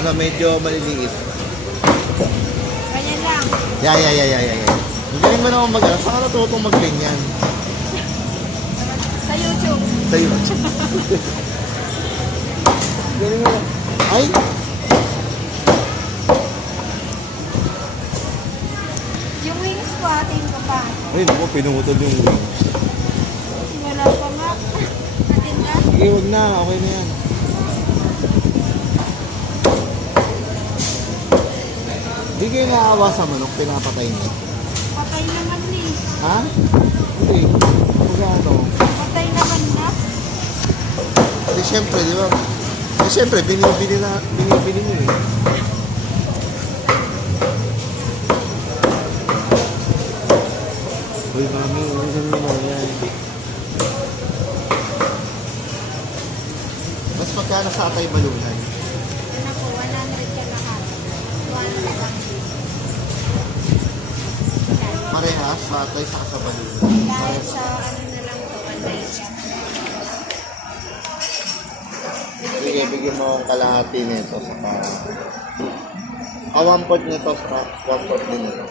Ano, medyo maliliit. Ganyan lang. Yeah. Ang galing mo naman mag-ano. Saan ka natutong mag-ganyan? Sa YouTube. Sa YouTube. Galing mo. Ay! Yung wings ko, atin ko pa. Ay, naku, pinungutod yung wings. Wala pa nga. Atin ka? Sige, huwag na. Okay na yan. Hindi kayo naawa sa manok, pinapatay niya. Patay naman eh. Ha? Hindi. Magano? Patay naman na. Kasi syempre, di ba? Eh, syempre, binibili mo eh. Uy, mami, ano naman yan? Mas magkano sa atay balunan? Yun ako, 100 ka lahat. 100 lang. Parehas, sa atay sa balunan. Dahil sa ano na lang to, 100. Sige, bigyan mo ang kalahati nito saka... 1/4 nito saka 1/4 din nito.